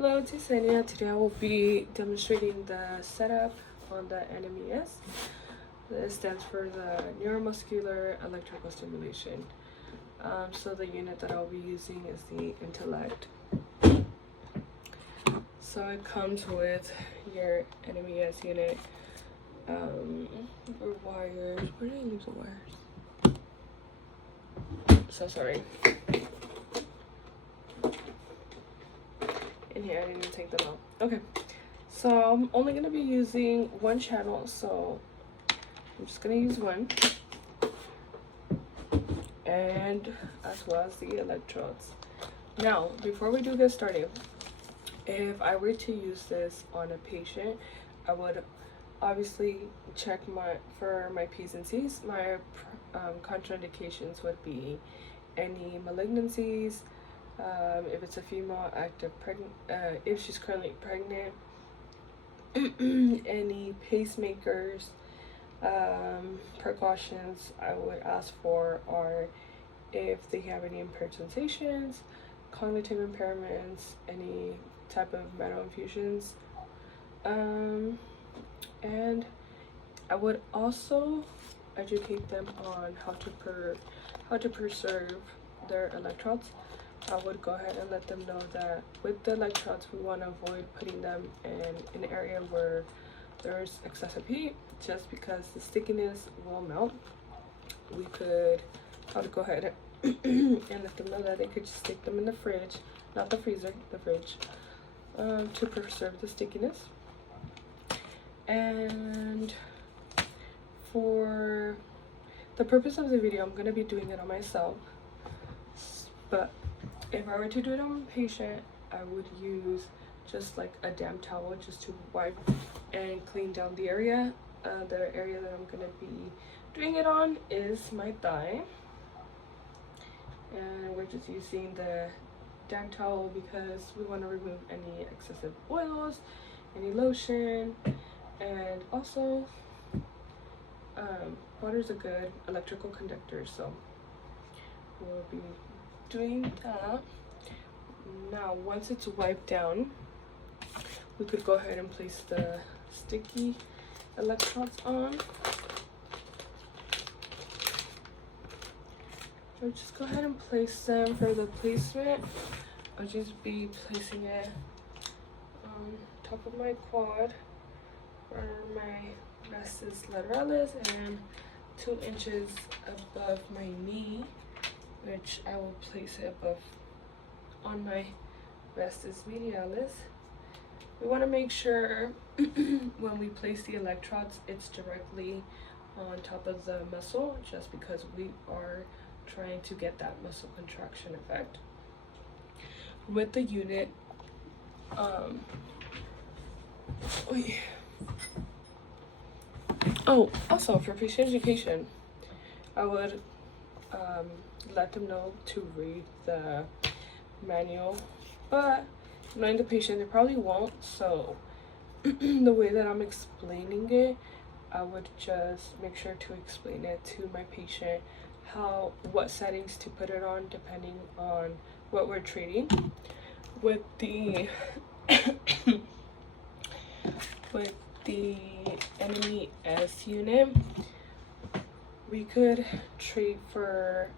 Hello, it's Yesenia. Today I will be demonstrating the setup on the Nmes. This stands for the neuromuscular electrical stimulation. So the unit that I'll be using is the Intellect. So it comes with your Nmes unit. Your wires. Where did I leave the wires? So sorry. In here, I didn't even take them out. Okay, so I'm only gonna be using one channel, so I'm just gonna use one, and as well as the electrodes. Now, before we do get started, if I were to use this on a patient, I would obviously check for my P's and C's. My contraindications would be any malignancies, if it's a female active pregnant, if she's currently pregnant, any pacemakers. Precautions I would ask for are if they have any impaired sensations, cognitive impairments, any type of metal infusions, and I would also educate them on how to preserve their electrodes. I would go ahead and let them know that with the electrodes, we want to avoid putting them in an area where there's excessive heat, just because the stickiness will melt. I would go ahead and let them know that they could just stick them in the fridge, not the freezer, the fridge, to preserve the stickiness. And for the purpose of the video, I'm going to be doing it on myself, but if I were to do it on a patient, I would use just like a damp towel just to wipe and clean down the area. The area that I'm going to be doing it on is my thigh. And we're just using the damp towel because we want to remove any excessive oils, any lotion, and also water is a good electrical conductor, so we'll be doing that. Now, once it's wiped down, we could go ahead and place the sticky electrodes on. So just go ahead and place them. For the placement, I'll just be placing it on top of my quad, where my vastus lateralis, and 2 inches above my knee, which I will place it above on my vastus medialis. We want to make sure when we place the electrodes, it's directly on top of the muscle, just because we are trying to get that muscle contraction effect. With the unit, also for patient education, I would let them know to read the manual, but knowing the patient, they probably won't. So the way that I'm explaining it, I would just make sure to explain it to my patient what settings to put it on depending on what we're treating. With the with the Nmes unit, we could treat for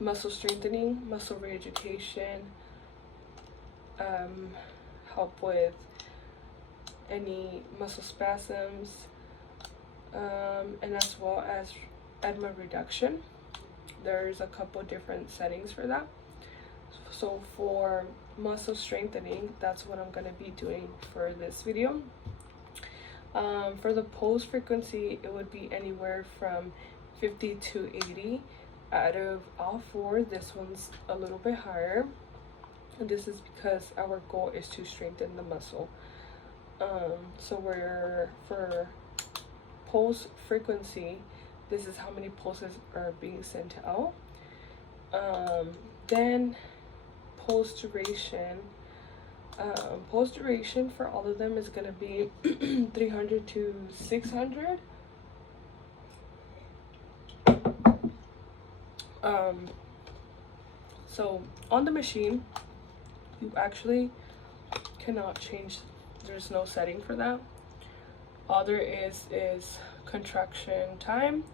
muscle strengthening, muscle re-education, help with any muscle spasms, and as well as edema reduction. There's a couple different settings for that. So for muscle strengthening, that's what I'm going to be doing for this video. For the pulse frequency, it would be anywhere from 50 to 80. Out of all 4, this one's a little bit higher, and this is because our goal is to strengthen the muscle. So for pulse frequency, this is how many pulses are being sent out. Then pulse duration for all of them is going to be 300 to 600. So on the machine, You actually cannot change, there's no setting for that. All there is contraction time,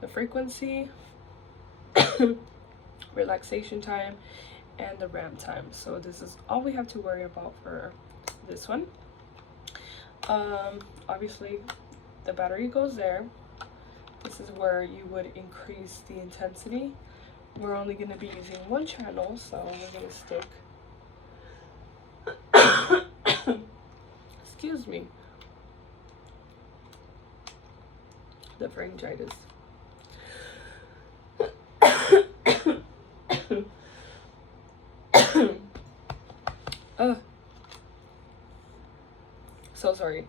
the frequency, relaxation time, and the ramp time. So this is all we have to worry about for this one. Obviously the battery goes there. This is where you would increase the intensity. We're only going to be using one channel, so we're going to stick excuse me, the pharyngitis. So sorry.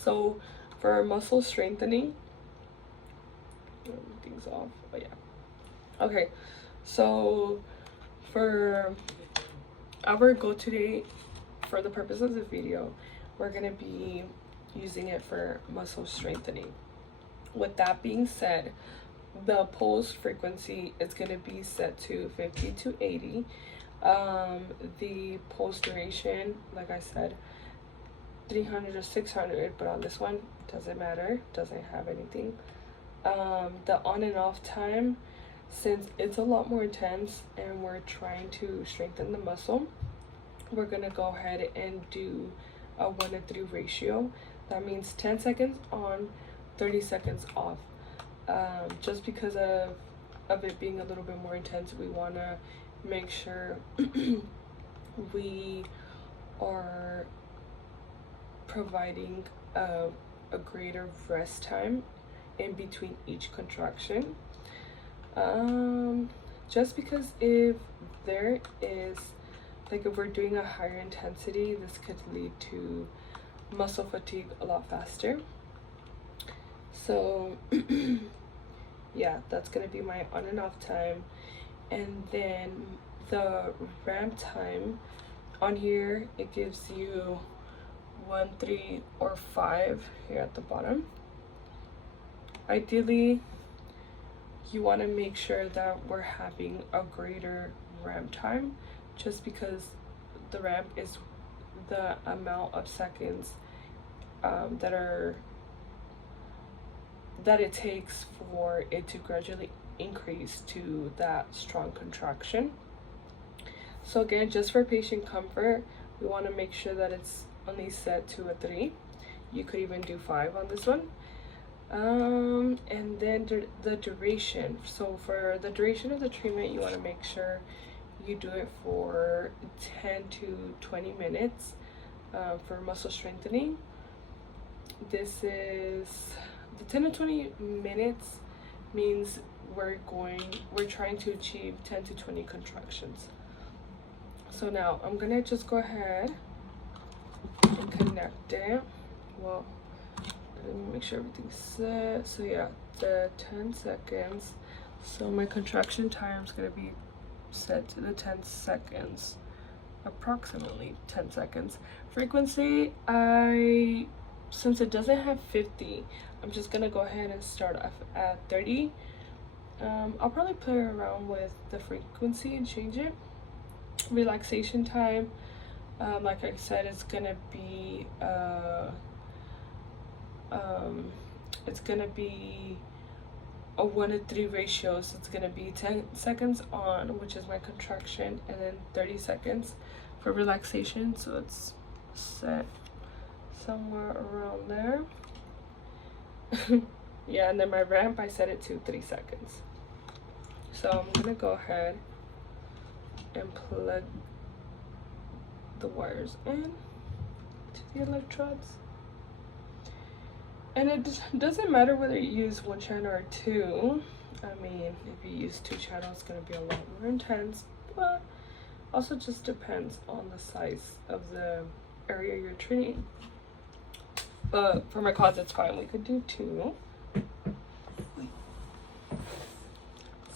So for muscle strengthening, everything's off. Oh yeah. Okay. So for our goal today, for the purpose of this video, we're gonna be using it for muscle strengthening. With that being said, the pulse frequency is going to be set to 50 to 80. The pulse duration, like I said, 300 or 600, but on this one, doesn't matter, doesn't have anything. The on and off time, since it's a lot more intense and we're trying to strengthen the muscle, we're going to go ahead and do a 1:3 ratio. That means 10 seconds on, 30 seconds off. Just because of it being a little bit more intense, we want to make sure we are providing a greater rest time in between each contraction. Just because if there is, like if we're doing a higher intensity, this could lead to muscle fatigue a lot faster. So yeah, that's gonna be my on and off time. And then the ramp time on here, it gives you 1, 3, or 5 here at the bottom. Ideally, you want to make sure that we're having a greater ramp time, just because the ramp is the amount of seconds that it takes for it to gradually increase to that strong contraction. So again, just for patient comfort, we want to make sure that it's only set to a 3. You could even do 5 on this one. And then the duration. So for the duration of the treatment, you want to make sure you do it for 10 to 20 minutes for muscle strengthening. This is the 10 to 20 minutes means we're trying to achieve 10 to 20 contractions. So now I'm gonna just go ahead and connect it. Well, let me make sure everything's set. So yeah, the 10 seconds. So my contraction time is gonna be set to the 10 seconds, approximately 10 seconds. Frequency, since it doesn't have 50, I'm just gonna go ahead and start off at 30. I'll probably play around with the frequency and change it. Relaxation time, like I said, it's gonna be a 1:3 ratio, so it's gonna be 10 seconds on, which is my contraction, and then 30 seconds for relaxation. So it's set somewhere around there. Yeah, and then my ramp, I set it to 3 seconds. So I'm gonna go ahead and plug the wires in to the electrodes. And it doesn't matter whether you use 1 channel or 2. I mean, if you use 2 channels, it's gonna be a lot more intense, but also just depends on the size of the area you're treating. But for my cause, it's fine. We could do 2.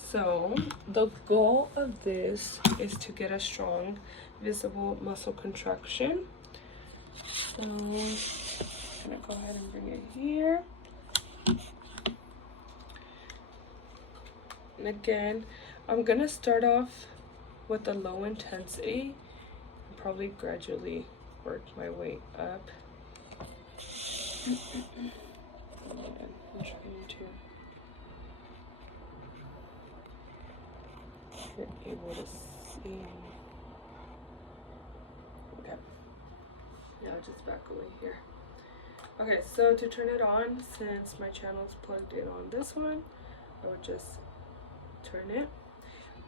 So the goal of this is to get a strong, visible muscle contraction. So I'm gonna go ahead and bring it here. And again, I'm gonna start off with a low intensity and probably gradually work my way up. I'm trying to if you're able to see. Okay. Now just back away here. Okay, so to turn it on, since my channel is plugged in on this one, I would just turn it.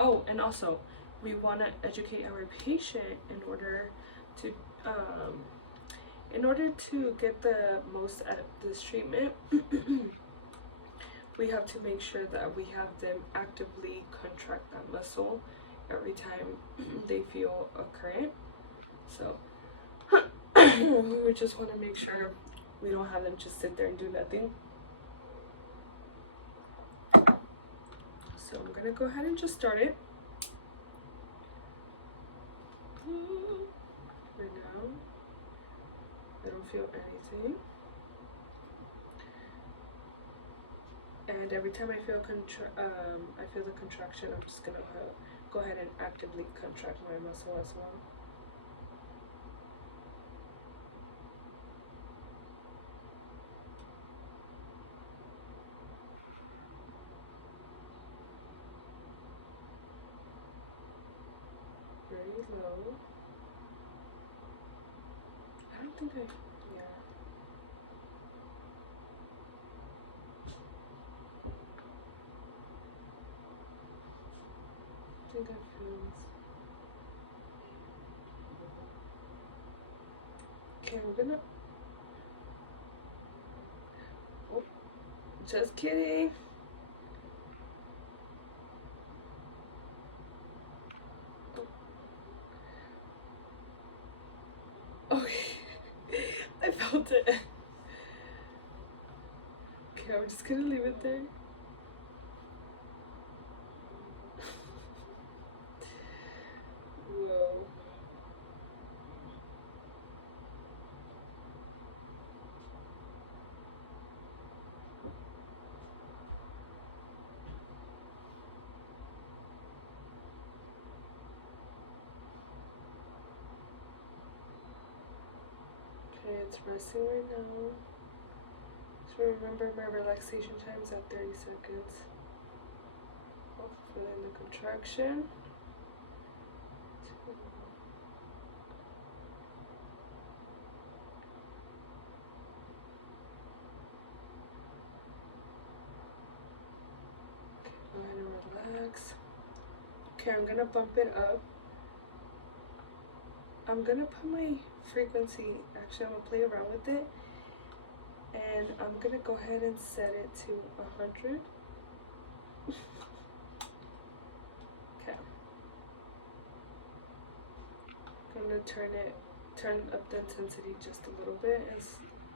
Oh, and also, we want to educate our patient in order to get the most out of this treatment. We have to make sure that we have them actively contract that muscle every time they feel a current. So we just want to make sure we don't have them just sit there and do nothing. So I'm gonna go ahead and just start it. Right now, I don't feel anything. And every time I feel the contraction, I'm just gonna go ahead and actively contract my muscle as well. Very low. I don't think yeah. I think I feel this. Okay, I'm gonna. Oh, just kidding. Okay, I felt it. Okay, I'm just gonna leave it there. Whoa. Okay, it's resting right now. So remember my relaxation time is at 30 seconds. Oh, feeling the contraction. Go ahead and relax. Okay, I'm gonna bump it up. I'm gonna put my frequency, actually I'm gonna play around with it, and I'm gonna go ahead and set it to 100. Okay. I'm gonna turn up the intensity just a little bit and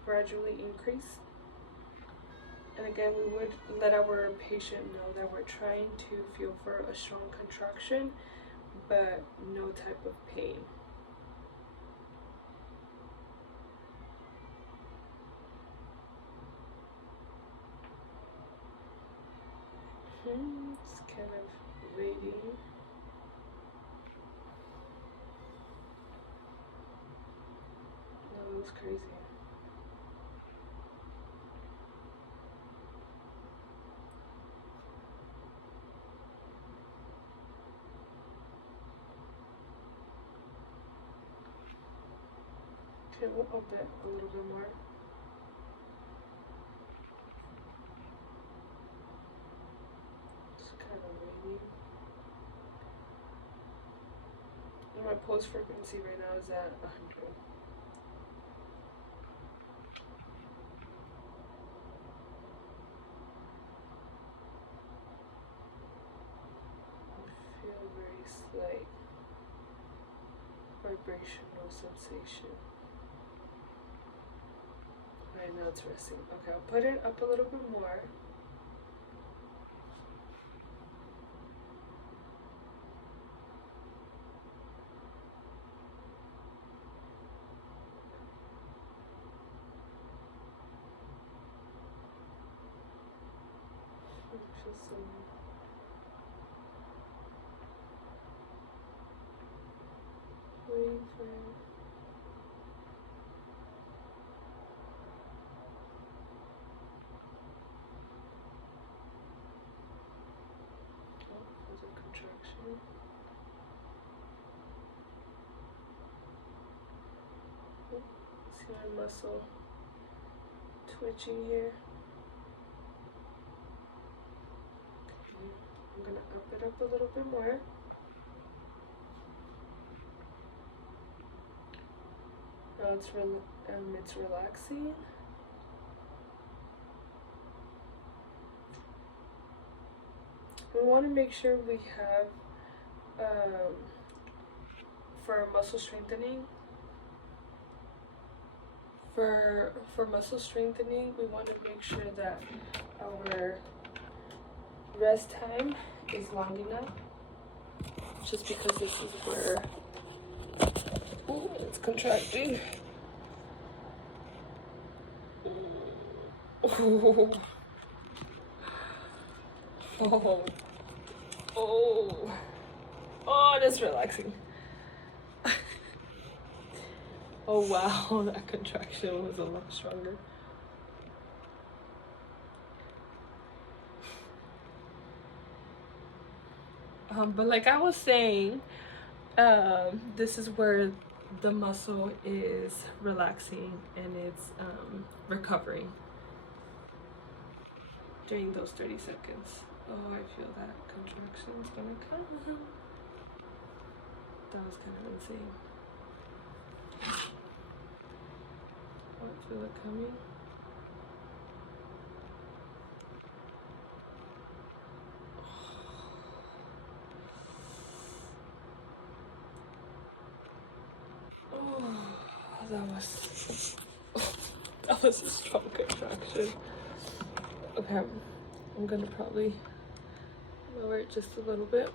gradually increase. And again, we would let our patient know that we're trying to feel for a strong contraction, but no type of pain. Just kind of waiting. That was crazy. Okay, we'll up it a little bit more. Just kind of waiting. And my pulse frequency right now is at 100. I feel very slight vibrational sensation. Right now it's resting. Okay, I'll put it up a little bit more. Just some There's a contraction. See my muscle twitching here. Okay. I'm gonna up it up a little bit more. Now it's relaxing. We want to make sure we have for muscle strengthening. For muscle strengthening, we want to make sure that our rest time is long enough. Just because this is where it's contracting. Oh. Oh. Oh. Oh, that's relaxing. Oh wow, that contraction was a lot stronger. But like I was saying, this is where the muscle is relaxing and it's recovering during those 30 seconds. Oh, I feel that contraction's gonna come. That was kind of insane. Oh, I feel it coming. Oh, that was a strong contraction. Okay, I'm gonna probably lower it just a little bit.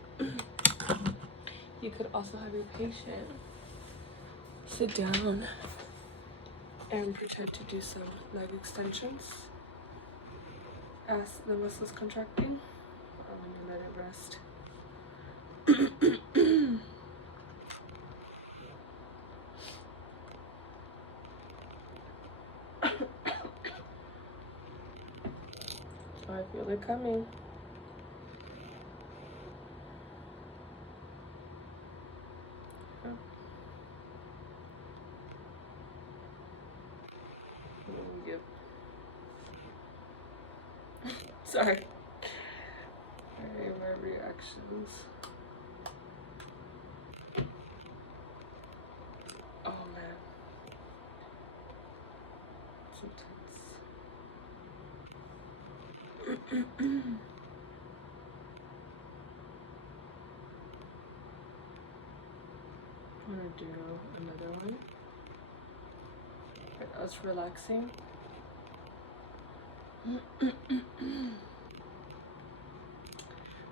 You could also have your patient sit down and pretend to do some leg extensions as the muscles contracting. I'm gonna let it rest. I feel it coming. Yep. Sorry. Alright, my reactions. Oh man. Sometimes. I'm gonna do another one. That's relaxing.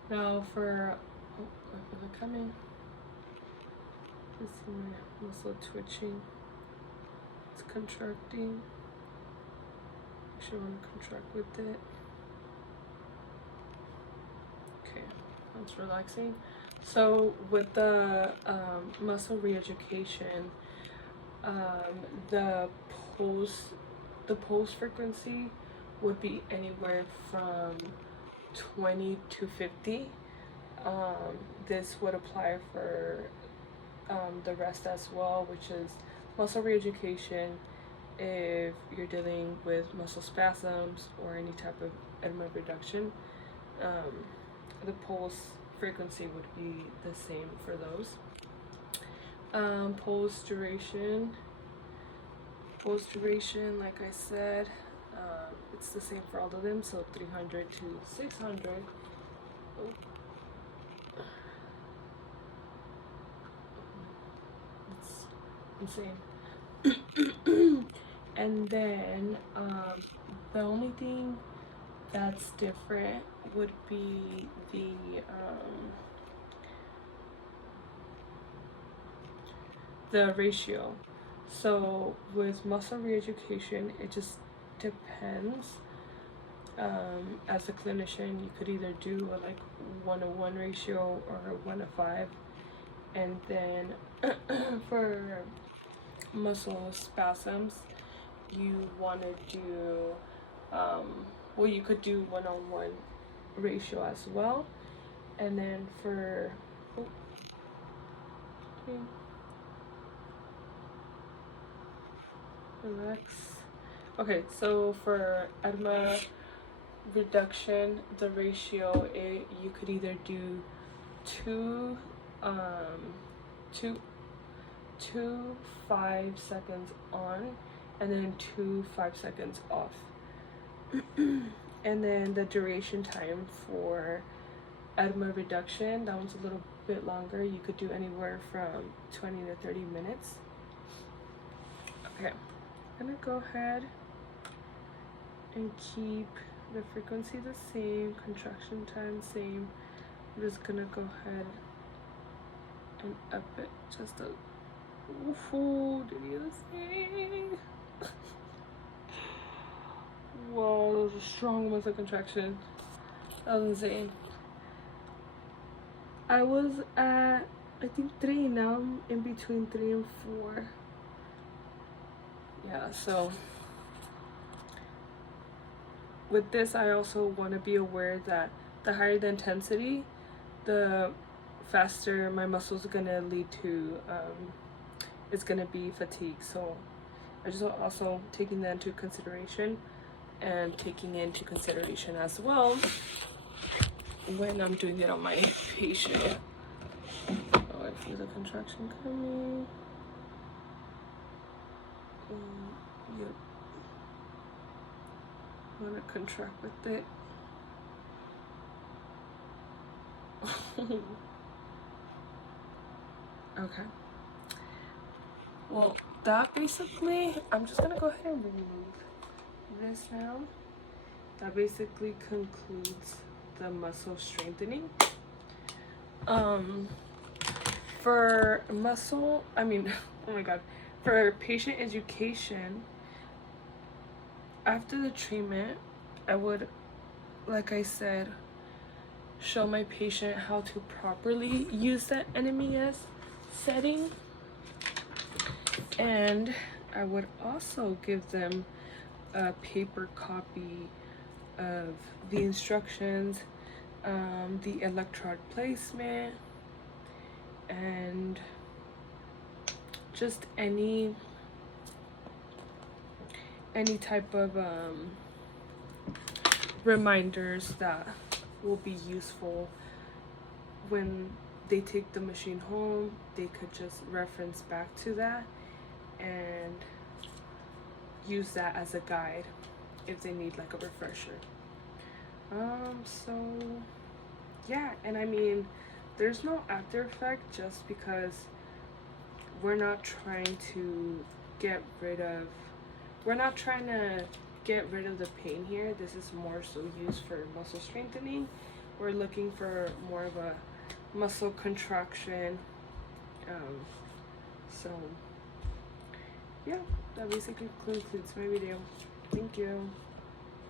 Now for, oh, I feel it coming. You see my muscle twitching. It's contracting. Actually, I want to contract with it. Okay, that's relaxing. So with the muscle re-education, the pulse frequency would be anywhere from 20 to 50. This would apply for the rest as well, which is muscle re-education if you're dealing with muscle spasms or any type of edema reduction. The pulse frequency would be the same for those. Pulse duration, like I said, it's the same for all of them, so 300 to 600. Oh. It's insane. And then the only thing that's different would be the ratio. So with muscle re-education, it just depends. As a clinician, you could either do a like 1:1 ratio or a 1:5. And then for muscle spasms, you want to do, well, you could do one-on-one ratio as well. And then for, relax. Okay, so for edema reduction, the ratio, you could either do two 5 seconds on and then 5 seconds off. And then the duration time for edema reduction, that one's a little bit longer. You could do anywhere from 20 to 30 minutes. Okay, I'm gonna go ahead and keep the frequency the same, contraction time same. I'm just gonna go ahead and up it just a, ooh, did you see? Whoa, that was a strong muscle contraction. That was insane. I was at, I think 3, now I'm in between 3 and 4. Yeah, so with this, I also want to be aware that the higher the intensity, the faster my muscles are going to lead to, it's going to be fatigue. So I just also taking that into consideration, and taking into consideration as well when I'm doing it on my patient. Oh, I feel the contraction coming. Yep. I'm gonna contract with it. Okay. Well, that basically, I'm just gonna go ahead and remove this now. That basically concludes the muscle strengthening. For muscle, oh my god, for patient education, after the treatment, I would, like I said, show my patient how to properly use the Nmes setting, and I would also give them a paper copy of the instructions, the electrode placement, and just any type of reminders that will be useful when they take the machine home. They could just reference back to that and use that as a guide if they need like a refresher. So yeah, and there's no after effect, just because we're not trying to get rid of the pain here. This is more so used for muscle strengthening. We're looking for more of a muscle contraction. So yeah, that basically concludes my video. Thank you.